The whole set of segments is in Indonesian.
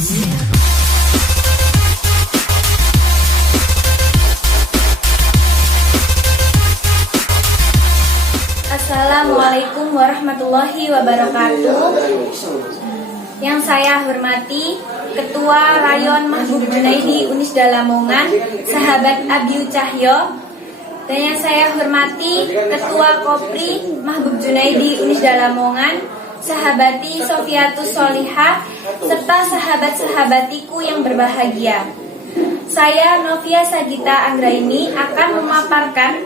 Assalamualaikum warahmatullahi wabarakatuh. Yang saya hormati Ketua Rayon Mahbub Junaidi Unisda Lamongan, sahabat Abiu Cahyo. Dan yang saya hormati Ketua Kopri Mahbub Junaidi Unisda Lamongan, sahabati Sofiatus Solihah, serta sahabat-sahabatiku yang berbahagia. Saya Novia Sagita Anggraini akan memaparkan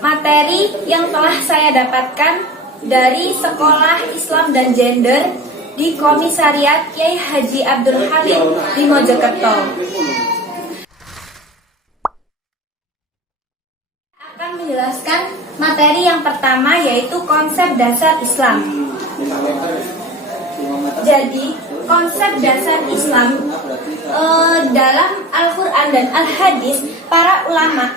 materi yang telah saya dapatkan dari Sekolah Islam dan Gender di Komisariat Kiai Haji Abdul Halim di Mojokerto. Akan menjelaskan materi yang pertama, yaitu konsep dasar Islam. Jadi, konsep dasar Islam dalam Al-Quran dan Al-Hadis, para ulama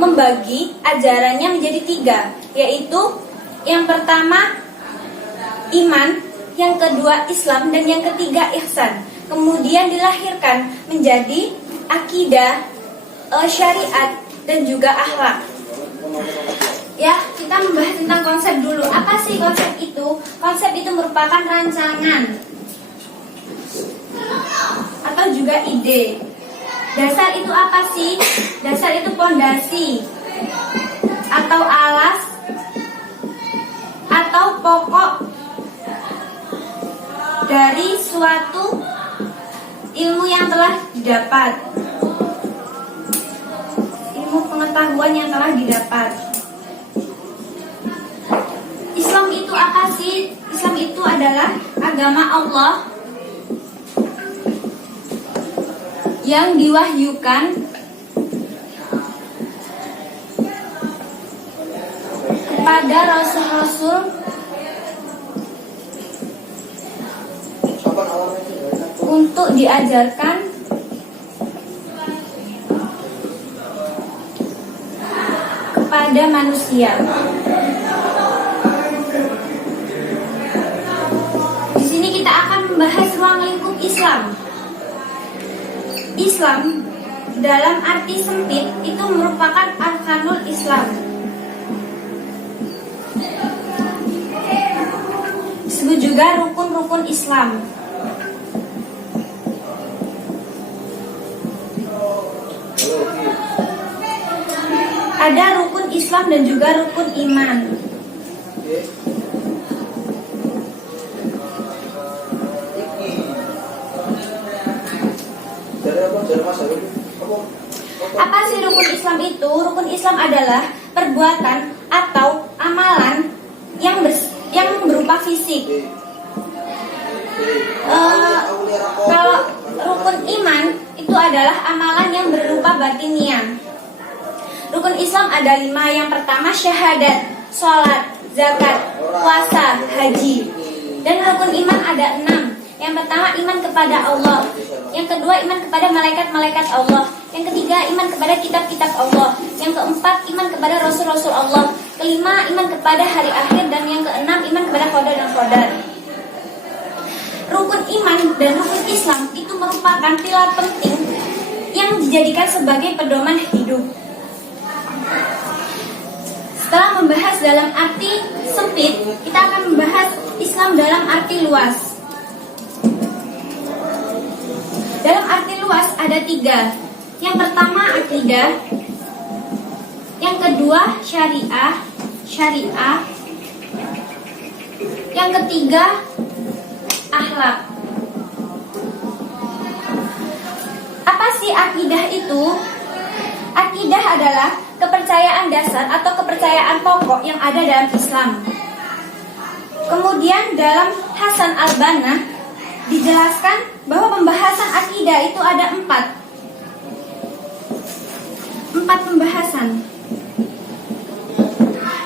membagi ajarannya menjadi 3, yaitu yang pertama iman, yang kedua Islam, dan yang ketiga ihsan. Kemudian dilahirkan menjadi akidah, syariat, dan juga akhlak. Ya, kita membahas tentang konsep dulu. Apa sih konsep itu? Konsep itu merupakan rancangan atau juga ide. Dasar itu apa sih? Dasar itu pondasi atau alas atau pokok dari suatu ilmu yang telah didapat, ilmu pengetahuan yang telah didapat. Islam itu apa sih? Islam itu adalah agama Allah yang diwahyukan kepada rasul-rasul untuk diajarkan kepada manusia. Di sini kita akan membahas ruang lingkup Islam. Islam dalam arti sempit itu merupakan arkanul Islam. Disebut juga rukun-rukun Islam. Ada rukun Islam dan juga rukun iman. Apa sih rukun Islam itu? Rukun Islam adalah perbuatan atau amalan yang berupa fisik. Kalau rukun iman itu adalah amalan yang berupa batiniah. Rukun Islam ada 5. Yang pertama syahadat, sholat, zakat, puasa, haji. Dan rukun iman ada 6. Yang pertama iman kepada Allah. Yang kedua iman kepada malaikat-malaikat Allah. Yang ketiga iman kepada kitab-kitab Allah. Yang keempat iman kepada rasul-rasul Allah. Kelima iman kepada hari akhir. Dan yang keenam iman kepada qadar dan qadar. Rukun iman dan rukun Islam itu merupakan pilar penting yang dijadikan sebagai pedoman hidup. Setelah membahas dalam arti sempit, kita akan membahas Islam dalam arti luas. Dalam arti luas ada 3. Yang pertama akidah, yang kedua syariah, yang ketiga akhlak. Apa sih akidah itu? Akidah adalah kepercayaan dasar atau kepercayaan pokok yang ada dalam Islam. Kemudian dalam Hasan al-Banna dijelaskan bahwa pembahasan akidah itu ada 4 pembahasan.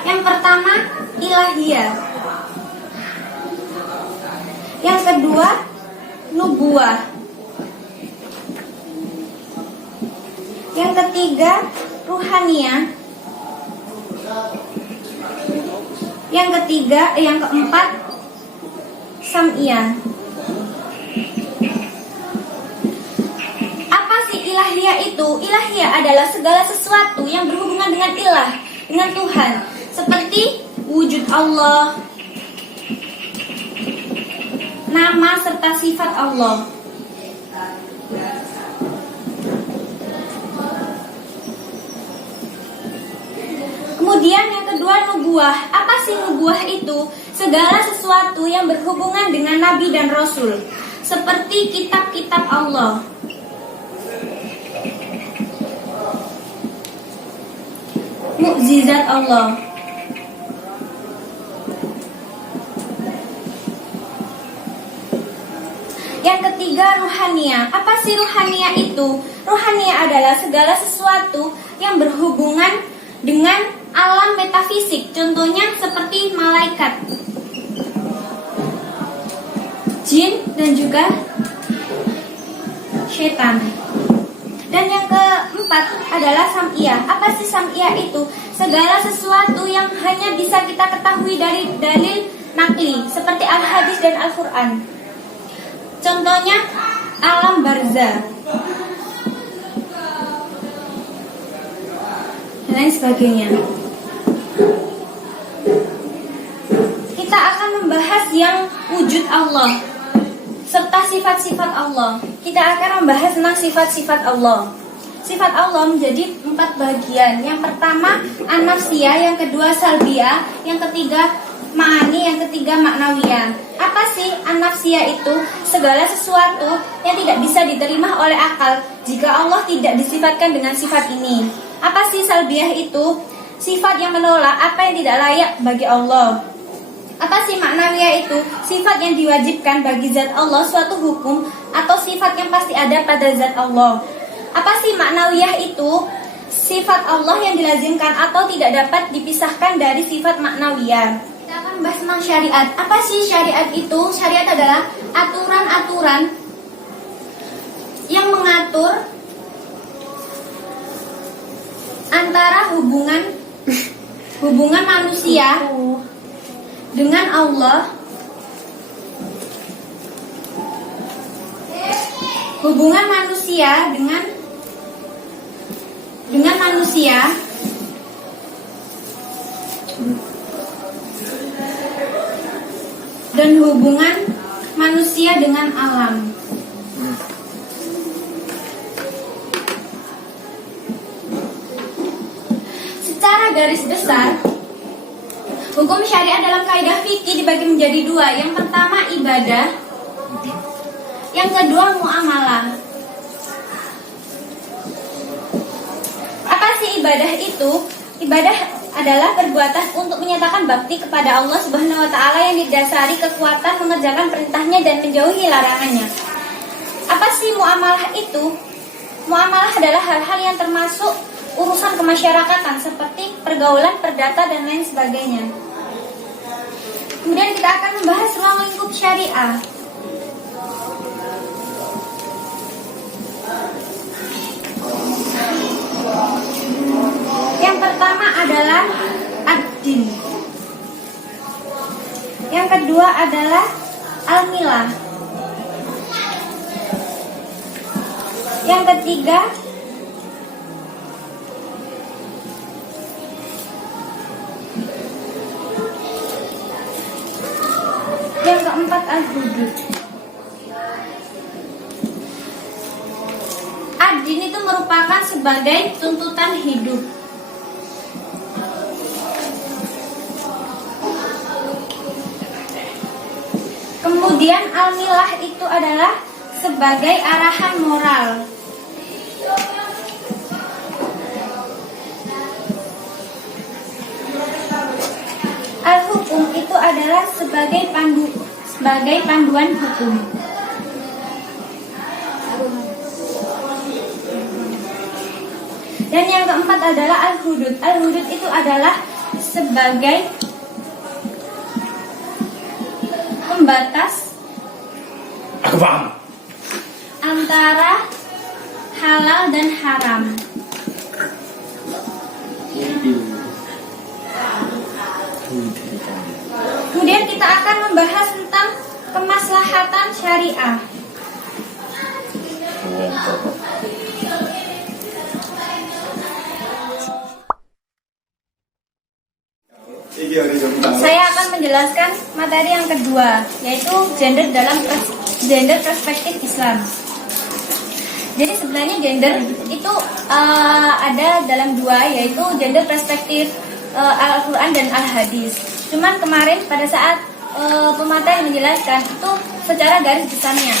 Yang pertama ilahiyah, yang kedua nubuwah, yang ketiga ruhaniyah, yang keempat sam'iyah. itu, ilahiyah adalah segala sesuatu yang berhubungan dengan ilah, dengan Tuhan, seperti wujud Allah, nama serta sifat Allah. Kemudian yang kedua, nubuah. Apa sih nubuah itu? Segala sesuatu yang berhubungan dengan nabi dan rasul, seperti kitab-kitab Allah. Mukjizat Allah. Yang ketiga, ruhaniyah. Apa sih ruhaniyah itu? Ruhaniyah adalah segala sesuatu yang berhubungan dengan alam metafisik. Contohnya seperti malaikat, jin, dan juga setan. Dan yang keempat adalah sam'iyah. Apa sih sam'iyah itu? Segala sesuatu yang hanya bisa kita ketahui dari dalil nakli, seperti al-hadis dan Al-Quran. Contohnya alam barzah dan lain sebagainya. Kita akan membahas yang wujud Allah serta sifat-sifat Allah. Kita akan membahas tentang sifat-sifat Allah. Sifat Allah menjadi 4 bagian. Yang pertama an-nafsiyah, yang kedua salbiyah, yang ketiga ma'ani, yang ketiga maknawiyah. Apa sih an-nafsiyah itu? Segala sesuatu yang tidak bisa diterima oleh akal jika Allah tidak disifatkan dengan sifat ini. Apa sih salbiyah itu? Sifat yang menolak apa yang tidak layak bagi Allah. Apa sih maknawiyah itu? Sifat yang diwajibkan bagi zat Allah, suatu hukum atau sifat yang pasti ada pada zat Allah. Apa sih maknawiyah itu? Sifat Allah yang dilazimkan atau tidak dapat dipisahkan dari sifat maknawiyah. Kita akan membahas tentang syariat. Apa sih syariat itu? Syariat adalah aturan-aturan yang mengatur antara hubungan manusia dengan Allah, hubungan manusia dengan manusia dan hubungan manusia dengan alam. Secara garis besar, hukum syariat dalam kaidah fikih dibagi menjadi 2. Yang pertama ibadah, yang kedua muamalah. Apa sih ibadah itu? Ibadah adalah perbuatan untuk menyatakan bakti kepada Allah Subhanahu wa taala yang didasari kekuatan mengerjakan perintahnya dan menjauhi larangannya. Apa sih muamalah itu? Muamalah adalah hal-hal yang termasuk urusan kemasyarakatan seperti pergaulan, perdata, dan lain sebagainya. Kemudian kita akan membahas ruang lingkup syariah. Yang pertama adalah ad-din. Yang kedua adalah al-milah. Yang ketiga yang keempat al-hudud. Ad-din itu merupakan sebagai tuntutan hidup. Kemudian al-milah itu adalah sebagai arahan moral. Al-hukum itu adalah sebagai panduan hukum. Dan yang keempat adalah al-hudud. Al-hudud itu adalah sebagai pembatas antara halal dan haram. Kemudian kita akan membahas tentang kemaslahatan syariah. menjelaskan materi yang kedua, yaitu gender dalam gender perspektif Islam. Jadi sebenarnya gender itu ada dalam dua, yaitu gender perspektif Al-Quran dan Al-Hadis. Cuman kemarin pada saat pemateri menjelaskan itu secara garis besarnya,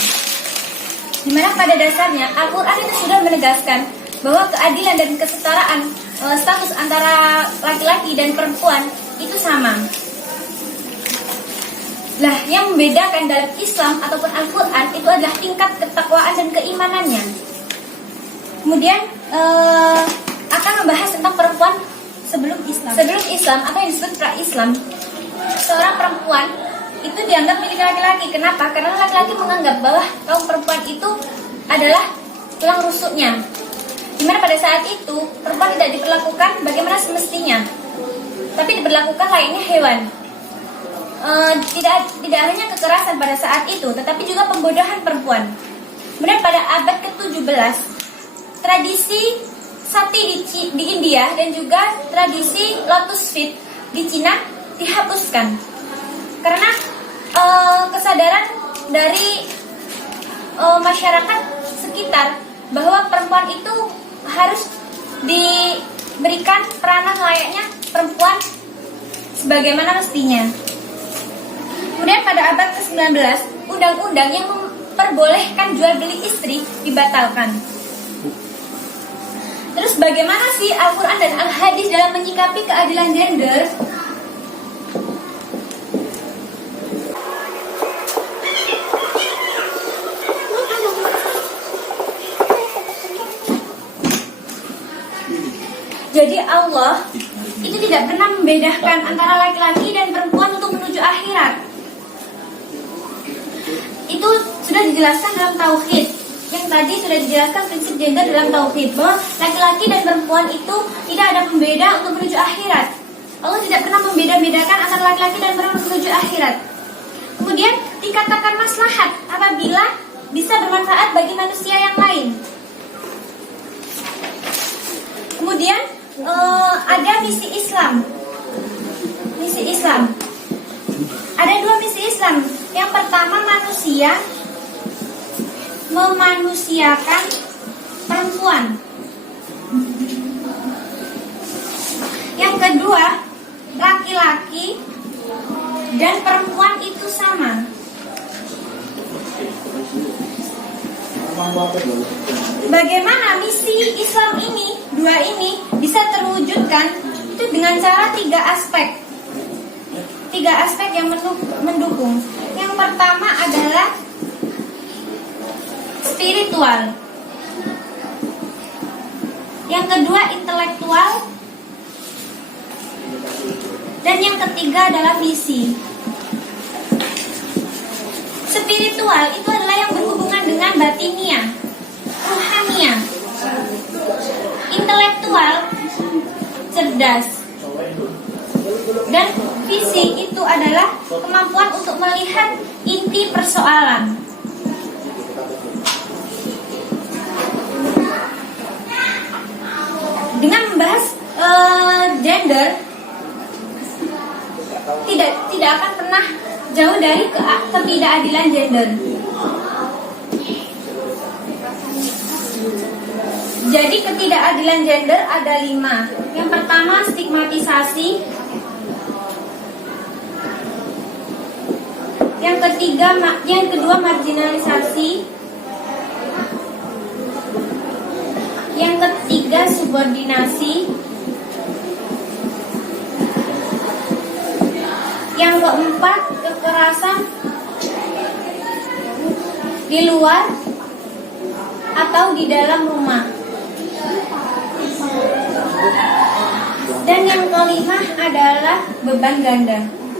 dimana pada dasarnya Al-Quran itu sudah menegaskan bahwa keadilan dan kesetaraan status antara laki-laki dan perempuan itu sama. Lah, yang membedakan dalam Islam ataupun Al-Quran itu adalah tingkat ketakwaan dan keimanannya. Kemudian akan membahas tentang perempuan sebelum Islam atau yang disebut pra-Islam. Seorang perempuan itu dianggap milik laki-laki. Kenapa? Karena laki-laki menganggap bahwa kaum perempuan itu adalah tulang rusuknya. Dimana pada saat itu perempuan tidak diperlakukan bagaimana semestinya, tapi diperlakukan layaknya hewan. Tidak hanya kekerasan pada saat itu, tetapi juga pembodohan perempuan. Kemudian pada abad ke-17, tradisi sati di India dan juga tradisi lotus feet di Cina dihapuskan karena kesadaran dari masyarakat sekitar bahwa perempuan itu harus diberikan peranan layaknya perempuan sebagaimana mestinya. Kemudian pada abad ke-19, undang-undang yang memperbolehkan jual beli istri dibatalkan. Terus bagaimana sih Al-Quran dan Al-Hadis dalam menyikapi keadilan gender? Jadi Allah itu tidak pernah membedakan antara laki-laki dan perempuan untuk menuju akhirat. Itu sudah dijelaskan dalam Tauhid. Yang tadi sudah dijelaskan prinsip gender dalam Tauhid, bahwa laki-laki dan perempuan itu tidak ada pembeda untuk menuju akhirat. Allah tidak pernah membeda-bedakan antara laki-laki dan perempuan menuju akhirat. Kemudian dikatakan maslahat apabila bisa bermanfaat bagi manusia yang lain. Kemudian ada misi Islam. Misi Islam. Ada dua misi Islam. Yang pertama, manusia memanusiakan perempuan. Yang kedua, laki-laki dan perempuan itu sama. Bagaimana misi Islam ini, dua ini bisa terwujudkan? Itu dengan cara tiga aspek. Tiga aspek yang mendukung. Yang pertama adalah spiritual. Yang kedua intelektual. Dan yang ketiga adalah visi. Spiritual itu adalah yang berhubungan dengan batinia, ruhania. Intelektual, cerdas. Dan visi itu adalah kemampuan untuk melihat inti persoalan. Dengan membahas gender, tidak akan pernah jauh dari ketidakadilan gender. Jadi ketidakadilan gender ada 5. Yang pertama stigmatisasi. Yang kedua marginalisasi. Yang ketiga subordinasi. Yang keempat kekerasan di luar atau di dalam rumah. Dan yang kelima adalah beban ganda.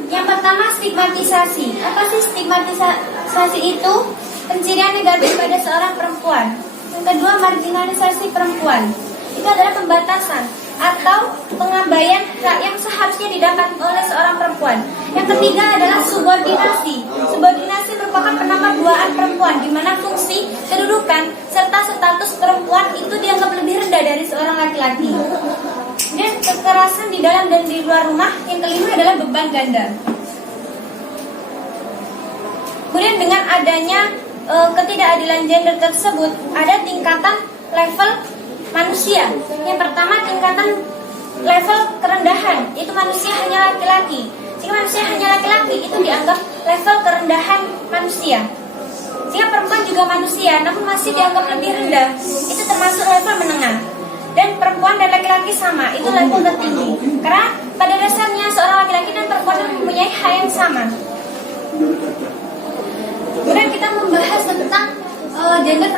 Yang pertama stigmatisasi. Apa sih stigmatisasi itu? Pencirian negatif pada seorang perempuan. Yang kedua marginalisasi perempuan. Itu adalah pembatasan atau pengabaian hak yang seharusnya didapat oleh seorang perempuan. Yang ketiga adalah subordinasi. Subordinasi merupakan penamabuaan perempuan, di mana fungsi, kedudukan, serta status perempuan itu dianggap lebih rendah dari seorang laki-laki. Dan kekerasan di dalam dan di luar rumah. Yang kelima adalah beban ganda. Kemudian dengan adanya ketidakadilan gender tersebut, ada tingkatan level manusia. Yang pertama, tingkatan level kerendahan, itu manusia hanya laki-laki. Jika manusia hanya laki-laki, itu dianggap level kerendahan manusia. Jika perempuan juga manusia, namun masih dianggap lebih rendah, itu termasuk level menengah. Dan perempuan dan laki-laki sama, itu level tertinggi. Karena pada dasarnya seorang laki-laki dan perempuan mempunyai hak yang sama. Kemudian kita membahas tentang gender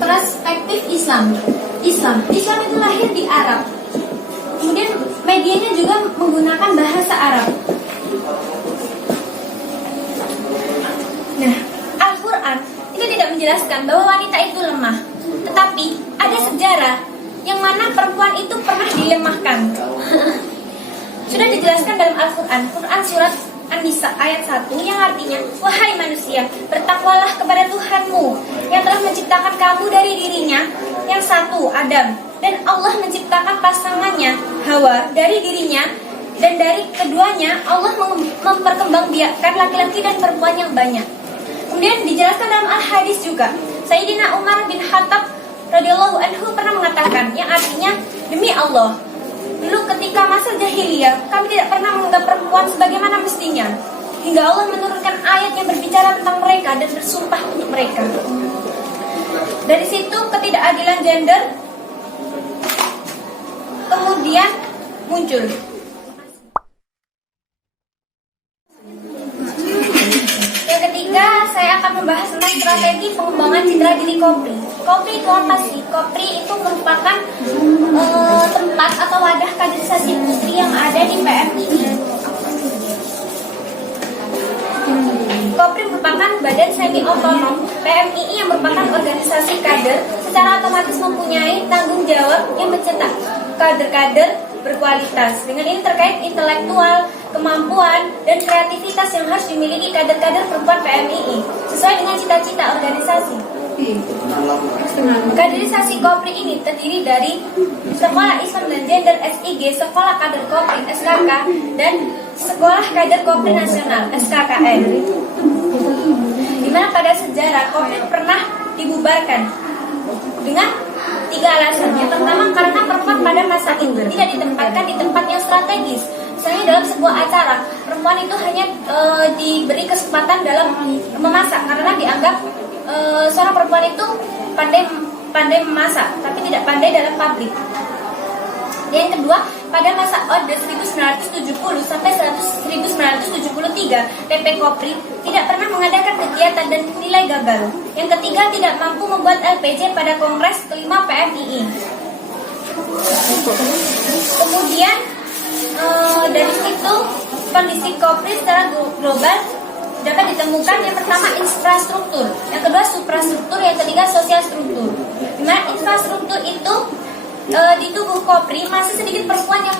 perspektif Islam. Islam itu lahir di Arab. Kemudian medianya juga menggunakan bahasa Arab. Nah, Al-Quran itu tidak menjelaskan bahwa wanita itu lemah, tetapi ada sejarah yang mana perempuan itu pernah dilemahkan. Sudah dijelaskan dalam Al-Quran, Quran surat An-Nisa ayat 1 yang artinya, wahai manusia, bertakwalah kepada Tuhanmu yang telah menciptakan kamu dari dirinya yang satu, Adam, dan Allah menciptakan pasangannya, Hawa, dari dirinya, dan dari keduanya Allah memperkembangbiakkan laki-laki dan perempuan yang banyak. Kemudian dijelaskan dalam Al-Hadis juga, Sayyidina Umar bin Khattab radhiyallahu anhu pernah mengatakan, yang artinya, demi Allah, dulu ketika masa jahiliyah, kami tidak pernah menganggap perempuan sebagaimana mestinya, hingga Allah menurunkan ayat yang berbicara tentang mereka dan bersumpah untuk mereka. Dari situ ketidakadilan gender kemudian muncul. Yang ketiga, saya akan membahas tentang strategi pengembangan citra diri Kopri. Kopri itu apa sih? Kopri itu merupakan tempat atau wadah kaderisasi putri yang ada di PMII. Kopri merupakan badan semi otonom PMII yang merupakan organisasi kader secara otomatis mempunyai tanggung jawab yang mencetak kader-kader berkualitas. Dengan ini terkait intelektual, kemampuan, dan kreativitas yang harus dimiliki kader-kader perempuan PMII sesuai dengan cita-cita organisasi. Kaderisasi Kopri ini terdiri dari Sekolah Islam dan Gender SIG, Sekolah Kader Kopri SKK, dan Sekolah Kader Kopri Nasional SKKN. Di mana pada sejarah Kopri pernah dibubarkan dengan 3 alasan. Yang pertama, karena perempuan pada masa itu tidak ditempatkan di tempat yang strategis. Misalnya dalam sebuah acara, perempuan itu hanya diberi kesempatan dalam memasak karena dianggap seorang perempuan itu pandai memasak, tapi tidak pandai dalam pabrik. Yang kedua, pada masa Orde 1970 sampai 1973, PP Kopri tidak pernah mengadakan kegiatan dan nilai gagal. Yang ketiga, tidak mampu membuat LPJ pada Kongres kelima PMII. Kemudian dari situ kondisi Kopri secara global dapat ditemukan. Yang pertama, infrastruktur, yang kedua suprastruktur, yang ketiga sosial struktur. Dimana infrastruktur itu di tubuh Kopri masih sedikit perempuan yang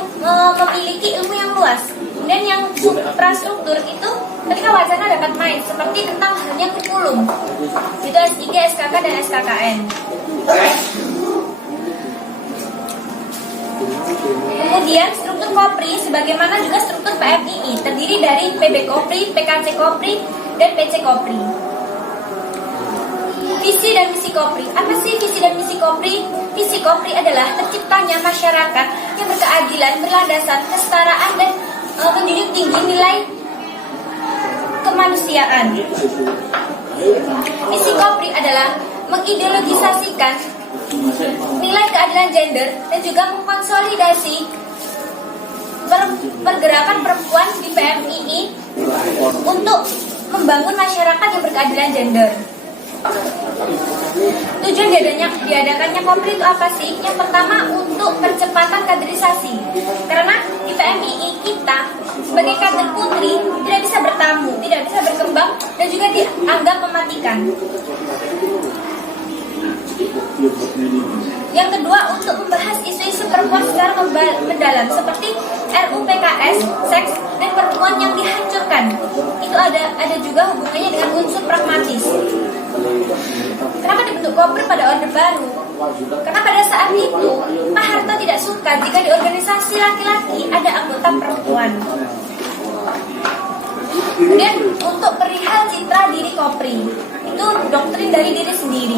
memiliki ilmu yang luas. Kemudian yang suprastruktur itu ketika wacana dapat main, seperti tentang halnya kurikulum, itu SIG, SKK, dan SKKN. Kemudian struktur Kopri sebagaimana juga struktur PMII terdiri dari PB Kopri, PKC Kopri, dan PC Kopri. Visi dan misi Kopri. Apa sih visi dan misi Kopri? Visi Kopri adalah terciptanya masyarakat yang berkeadilan, berlandasan kesetaraan, dan menjunjung tinggi nilai kemanusiaan. Misi Kopri adalah mengideologisasikan nilai keadilan gender dan juga mengkonsolidasi pergerakan perempuan di PMII untuk membangun masyarakat yang berkeadilan gender. Tujuan diadakannya Kopri itu apa sih? Yang pertama, untuk percepatan kaderisasi. Karena di PMII kita sebagai kader putri tidak bisa bertamu, tidak bisa berkembang, dan juga dianggap mematikan. Yang kedua, untuk membahas isu-isu perempuan secara mendalam seperti RUU PKS, seks, dan perempuan yang dihancurkan. Itu ada juga hubungannya dengan unsur pragmatis. Kenapa dibentuk Kopri pada Orde Baru? Karena pada saat itu Pak Harto tidak suka jika di organisasi laki-laki ada anggota perempuan. Kemudian untuk perihal citra diri Kopri, itu doktrin dari diri sendiri.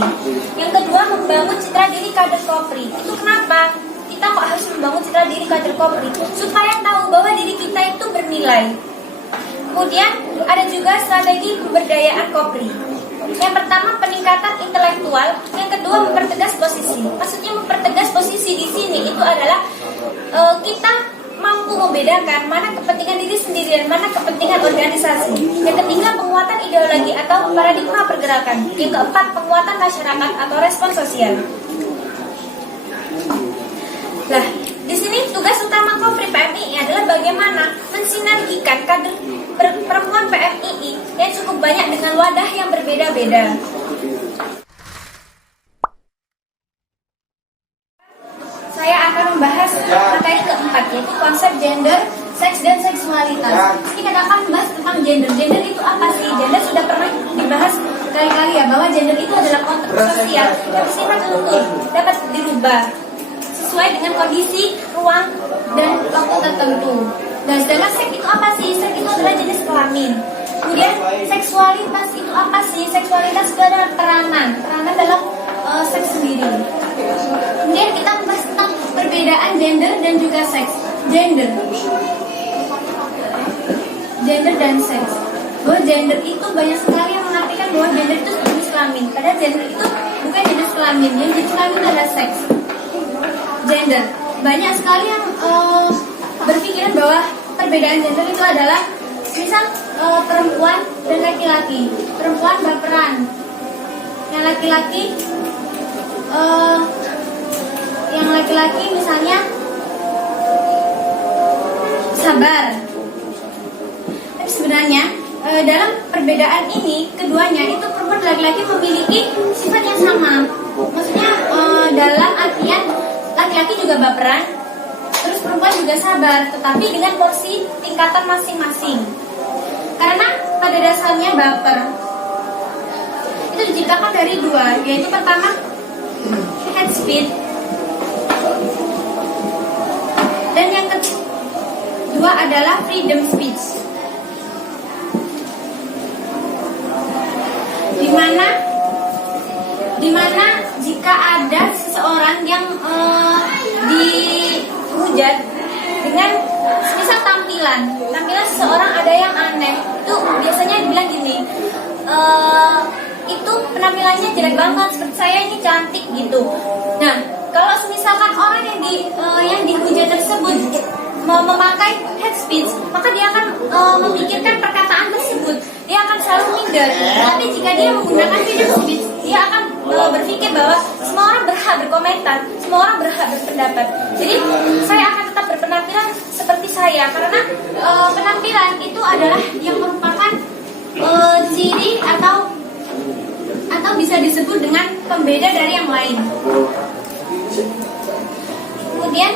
Yang kedua, membangun citra diri kader Kopri. Itu kenapa kita kok harus membangun citra diri kader Kopri? Supaya tahu bahwa diri kita itu bernilai. Kemudian ada juga strategi pemberdayaan Kopri. Yang pertama, peningkatan intelektual. Yang kedua, mempertegas posisi. Maksudnya mempertegas posisi di sini itu adalah kita mampu membedakan mana kepentingan diri sendiri dan mana kepentingan organisasi. Yang ketiga, penguatan ideologi atau paradigma pergerakan. Yang keempat, penguatan masyarakat atau respon sosial. Nah, di sini tugas utama Kopri PMII adalah bagaimana mensinergikan kader perempuan PMII yang cukup banyak dengan wadah yang berbeda-beda. Saya akan membahas materi keempat, yaitu konsep gender, seks, dan seksualitas. Ini kita akan membahas tentang gender. Gender itu apa sih? Gender sudah pernah dibahas berkali-kali ya, bahwa gender itu adalah konteks sosial yang bersifat luntur, dapat dirubah sesuai dengan kondisi, ruang, dan waktu tertentu. Dan sedangkan seks itu apa sih? Seks itu adalah jenis kelamin. Kemudian seksualitas itu apa sih? Seksualitas itu adalah peranan dalam seks sendiri. Kemudian kita membahas tentang perbedaan gender dan juga seks. Gender dan seks. Bahwa gender itu banyak sekali yang mengartikan bahwa gender itu jenis kelamin. Padahal gender itu bukan jenis kelamin. Yang jenis kelamin adalah seks. Gender. Banyak sekali yang berpikiran bahwa perbedaan gender itu adalah misal perempuan dan laki-laki. Perempuan baperan. Yang laki-laki misalnya sabar. Tapi sebenarnya dalam perbedaan ini keduanya itu perempuan dan laki-laki memiliki sifat yang sama. Maksudnya dalam artian laki-laki juga baperan, terus perempuan juga sabar, tetapi dengan porsi tingkatan masing-masing. Karena pada dasarnya baper itu diciptakan dari dua, yaitu pertama head speed, dan yang kedua adalah freedom speech. Dimana jika ada seseorang yang dihujat dengan misal tampilan seseorang ada yang aneh, itu biasanya dibilang gini, itu penampilannya jelek banget, seperti saya ini cantik gitu. Nah, kalau misalkan orang yang dihujat tersebut memakai head speech, maka dia akan memikirkan perkataan tersebut, dia akan selalu minder. Tapi jika dia menggunakan freedom speech, dia akan berpikir bahwa semua orang berhak berkomentar, semua orang berhak berpendapat. Jadi saya akan tetap berpenampilan seperti saya, karena penampilan itu adalah yang merupakan ciri atau bisa disebut dengan pembeda dari yang lain. Kemudian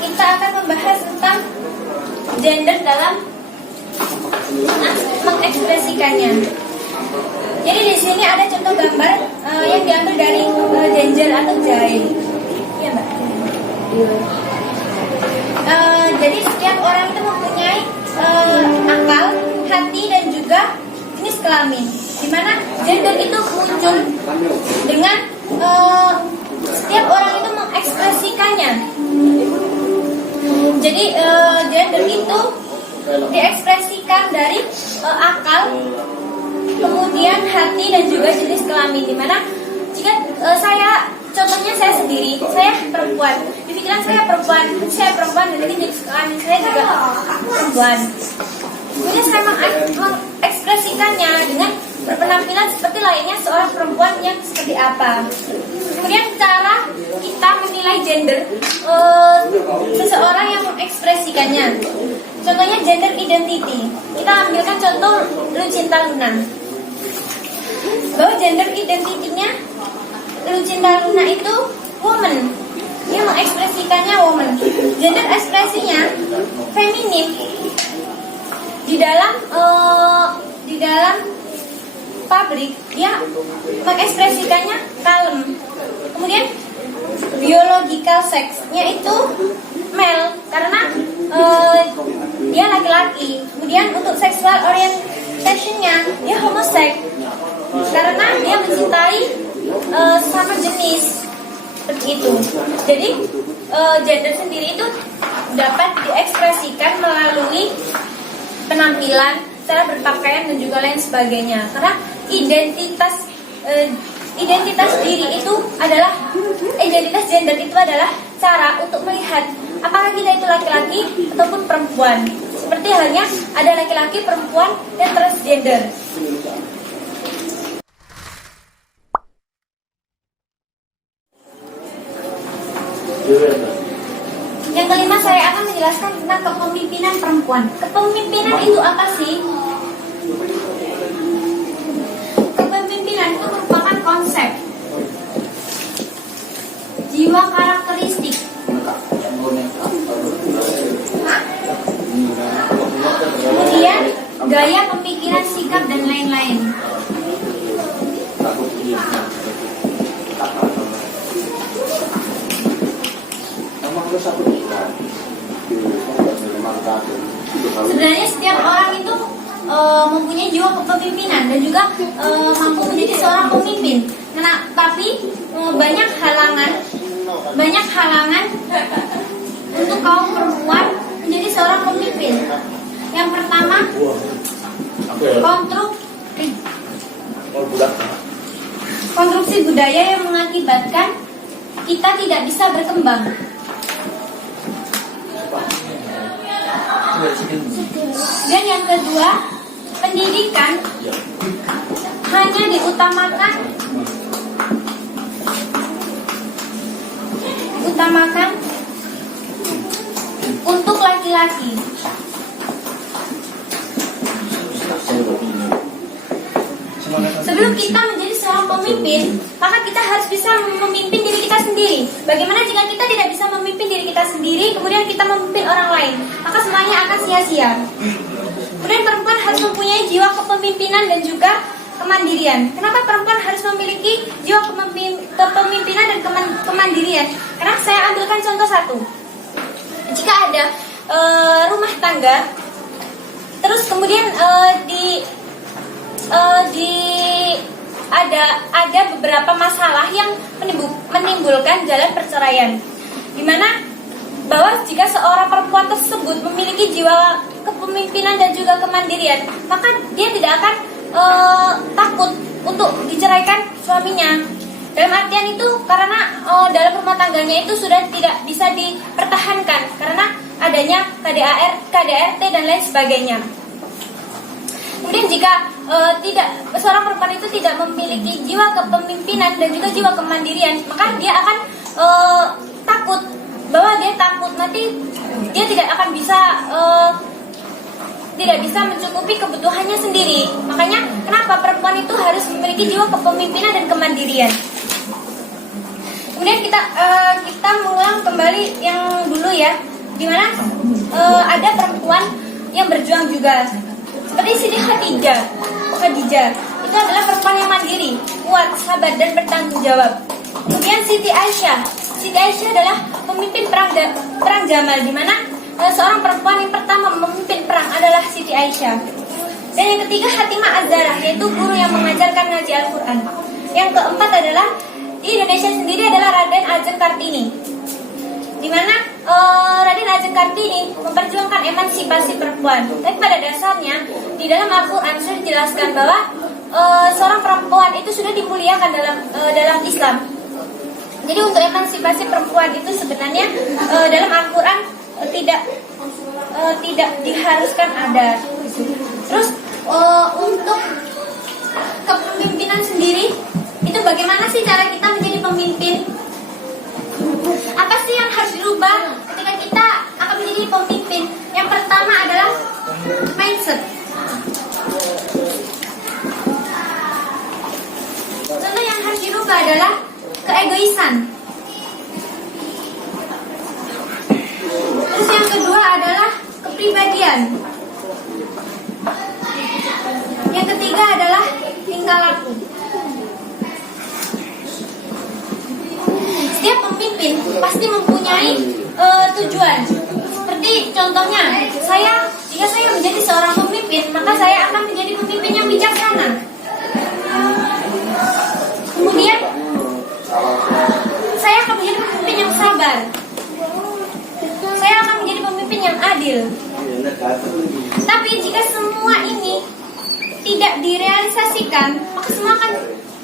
kita akan membahas tentang gender dalam mengekspresikannya. Jadi di sini ada contoh gambar yang diambil dari Danger atau Jai. Ya, Mbak. Jadi setiap orang itu mempunyai akal, hati, dan juga jenis kelamin. Dimana gender itu muncul dengan setiap orang itu mengekspresikannya. Jadi gender itu diekspresikan dari akal, kemudian hati, dan juga jenis kelamin. Dimana jika contohnya saya sendiri, saya perempuan, di pikiran saya perempuan, dan jadi jenis kelamin saya juga perempuan. Kemudian saya mengekspresikannya dengan berpenampilan seperti layaknya seorang perempuan yang seperti apa. Kemudian cara kita menilai gender seseorang yang mengekspresikannya. Contohnya gender identity. Kita ambilkan contoh Lucinta Luna. Bahwa gender identity-nya Lucinta Luna itu woman. Dia mengekspresikannya woman. Gender ekspresinya feminin. Di dalam publik dia mengekspresikannya kalem. Kemudian biological sex-nya itu male, karena dia laki-laki. Kemudian untuk seksual orientationnya dia homoseks karena dia mencintai sama jenis seperti itu. Jadi gender sendiri itu dapat diekspresikan melalui penampilan, cara berpakaian dan juga lain sebagainya. Karena identitas diri itu adalah identitas gender itu adalah cara untuk melihat apakah kita itu laki-laki ataupun perempuan. Seperti halnya ada laki-laki, perempuan, dan transgender. Yang kelima, saya akan menjelaskan tentang kepemimpinan perempuan. Kepemimpinan itu apa sih? Kepemimpinan itu merupakan konsep, jiwa karakteristik, kemudian gaya pemikiran, sikap, dan lain-lain. Sebenarnya setiap orang itu mempunyai jiwa kepemimpinan dan juga mampu menjadi seorang pemimpin. Tapi banyak halangan untuk kaum perempuan menjadi seorang pemimpin. Yang pertama, konstruksi budaya yang mengakibatkan kita tidak bisa berkembang. Dan yang kedua, pendidikan hanya diutamakan untuk laki-laki. Sebelum kita menjadi seorang pemimpin, maka kita harus bisa memimpin diri kita sendiri. Bagaimana jika kita tidak bisa memimpin diri kita sendiri, kemudian kita memimpin orang lain? Maka semuanya akan sia-sia. Kemudian perempuan harus mempunyai jiwa kepemimpinan dan juga kemandirian. Kenapa perempuan harus memiliki jiwa kepemimpinan dan kemandirian? Karena saya ambilkan contoh satu. Jika ada rumah tangga, terus kemudian ada beberapa masalah yang menimbulkan jalan perceraian, dimana bahwa jika seorang perempuan tersebut memiliki jiwa kepemimpinan dan juga kemandirian, maka dia tidak akan takut untuk diceraikan suaminya. Dalam artian itu karena dalam rumah tangganya itu sudah tidak bisa dipertahankan karena adanya KDRT dan lain sebagainya. Kemudian jika seorang perempuan itu tidak memiliki jiwa kepemimpinan dan juga jiwa kemandirian, maka dia akan takut, bahwa dia takut nanti dia tidak akan tidak bisa mencukupi kebutuhannya sendiri. Makanya kenapa perempuan itu harus memiliki jiwa kepemimpinan dan kemandirian. Kemudian kita mengulang kembali yang dulu ya, dimana ada perempuan yang berjuang juga, seperti Siti Khadijah itu adalah perempuan yang mandiri, kuat, sabar, dan bertanggung jawab. Kemudian Siti Aisyah adalah pemimpin perang Jamal, di mana seorang perempuan yang pertama memimpin perang adalah Siti Aisyah. Dan yang ketiga, Hatimah Az-Zahra, yaitu guru yang mengajarkan ngaji Al-Quran. Yang keempat adalah di Indonesia sendiri adalah Raden Ajeng Kartini, di mana Raden Ajeng Kartini memperjuangkan emansipasi perempuan. Tapi pada dasarnya di dalam Al-Quran sudah dijelaskan bahwa seorang perempuan itu sudah dimuliakan dalam Islam. Jadi untuk emansipasi perempuan itu sebenarnya dalam Al-Quran tidak diharuskan ada. Terus untuk kepemimpinan sendiri, itu bagaimana sih cara kita menjadi pemimpin? Apa sih yang harus dirubah ketika kita akan menjadi pemimpin? Yang pertama adalah mindset. Contoh yang harus dirubah adalah keegoisan. Terus yang kedua adalah kepribadian. Yang ketiga adalah tingkah laku. Setiap pemimpin pasti mempunyai tujuan. Seperti contohnya, saya jika saya menjadi seorang pemimpin, maka saya akan menjadi pemimpin yang bijaksana. Kemudian, saya akan menjadi pemimpin yang sabar. Saya akan menjadi pemimpin yang adil. Tapi jika semua ini tidak direalisasikan, maka semua akan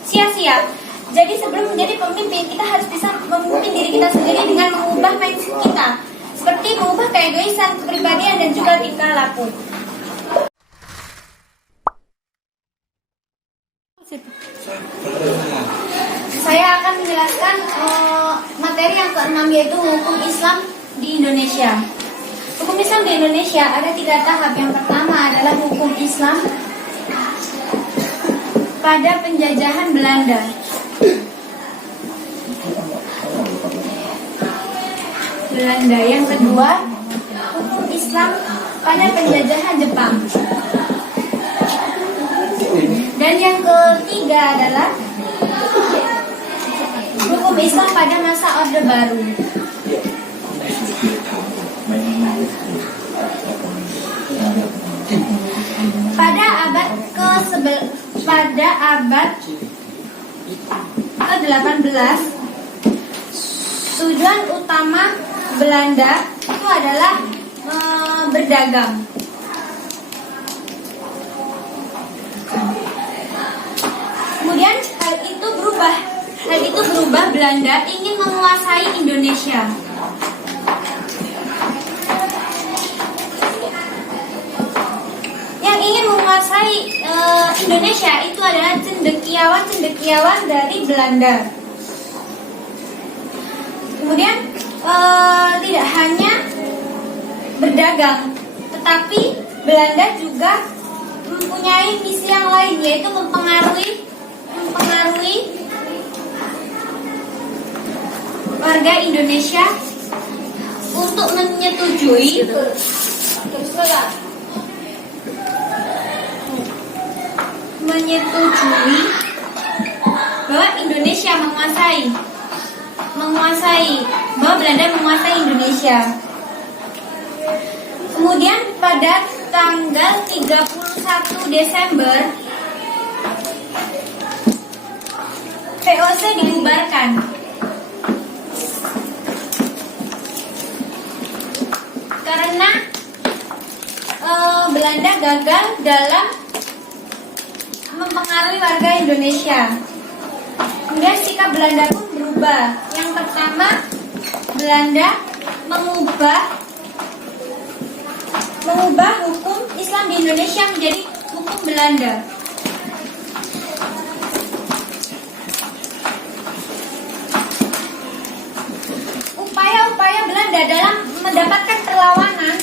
sia-sia. Jadi sebelum menjadi pemimpin, kita harus bisa memimpin diri kita sendiri dengan mengubah mindset kita, seperti mengubah keegoisan, kepribadian, dan juga tingkah laku. Saya akan menjelaskan materi yang keenam, yaitu hukum Islam di Indonesia. Hukum Islam di Indonesia ada 3 tahap. Yang pertama adalah hukum Islam pada penjajahan Belanda. Yang kedua, hukum Islam pada penjajahan Jepang. Dan yang ketiga adalah hukum Islam pada masa Orde Baru. Pada abad ke-18, tujuan utama Belanda itu adalah berdagang. Kemudian hal itu berubah, Belanda ingin menguasai Indonesia. Yang ingin menguasai Indonesia itu adalah cendekiawan dari Belanda. Kemudian tidak hanya berdagang, tetapi Belanda juga mempunyai misi yang lain, yaitu mempengaruhi warga Indonesia untuk menyetujui bahwa Indonesia bahwa Belanda menguasai Indonesia. Kemudian pada tanggal 31 Desember VOC dibubarkan. Karena Belanda gagal dalam mempengaruhi warga Indonesia. Kemudian sikap Belanda pun berubah. Yang pertama, Belanda mengubah hukum Islam di Indonesia menjadi hukum Belanda. Upaya-upaya Belanda dalam mendapatkan perlawanan,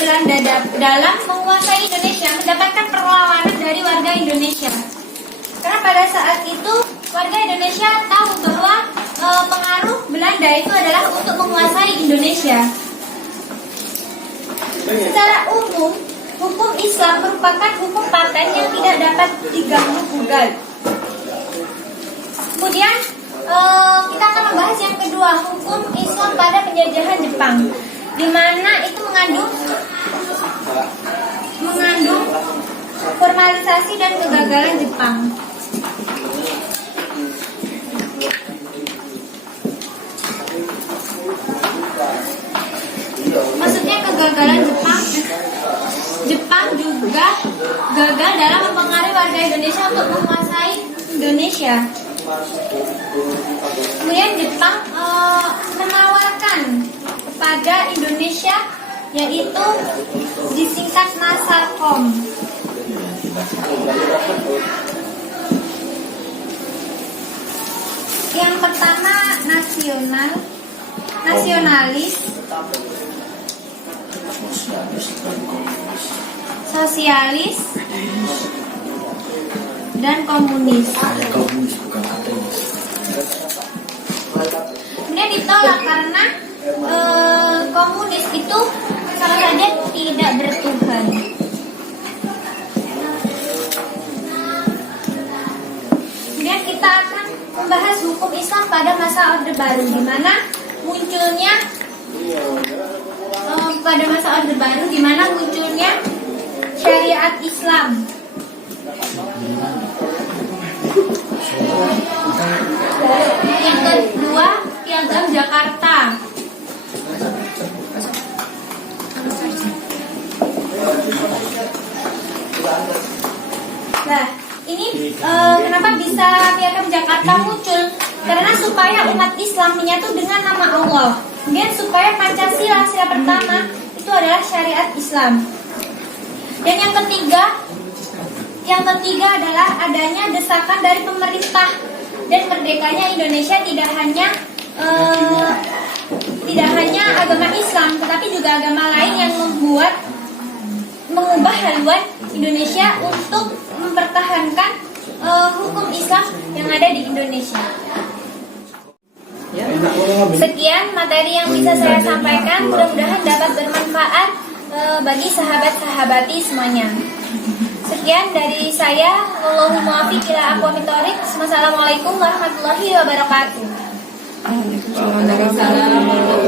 Belanda dalam menguasai Indonesia mendapatkan perlawanan dari warga Indonesia. Karena pada saat itu warga Indonesia tahu bahwa pengaruh Belanda itu adalah untuk menguasai Indonesia. Secara umum, hukum Islam merupakan hukum paten yang tidak dapat diganggu-gugat. Kemudian kita akan membahas yang kedua, hukum Islam pada penjajahan Jepang, di mana itu mengandung formalisasi dan kegagalan Jepang. Maksudnya kegagalan Jepang juga gagal dalam mempengaruhi warga Indonesia untuk menguasai Indonesia. Kemudian Jepang menawarkan kepada Indonesia, yaitu disingkat Masakom. Yang pertama nasionalis, sosialis, dan komunis. Kemudian ditolak karena komunis itu sama saja tidak bertuhan. Kemudian kita akan membahas hukum Islam pada masa Orde Baru, di mana munculnya pada masa Orde Baru di mana munculnya syariat Islam. Yang kedua, Piagam Jakarta. Nah, ini kenapa bisa Piagam Jakarta muncul? Karena supaya umat Islam menyatu dengan nama Allah. Kemudian supaya Pancasila sila pertama itu adalah syariat Islam. Dan yang ketiga adalah adanya desakan dari pemerintah dan merdekanya Indonesia tidak hanya agama Islam, tetapi juga agama lain yang mengubah haluan Indonesia untuk mempertahankan hukum Islam yang ada di Indonesia. Sekian materi yang bisa saya sampaikan, mudah-mudahan dapat bermanfaat bagi sahabat-sahabati semuanya. Sekian dari saya. Wallahu muwaffiq ila aqwamit thoriq. Wassalamualaikum warahmatullahi wabarakatuh. Waalaikumsalam warahmatullahi wabarakatuh.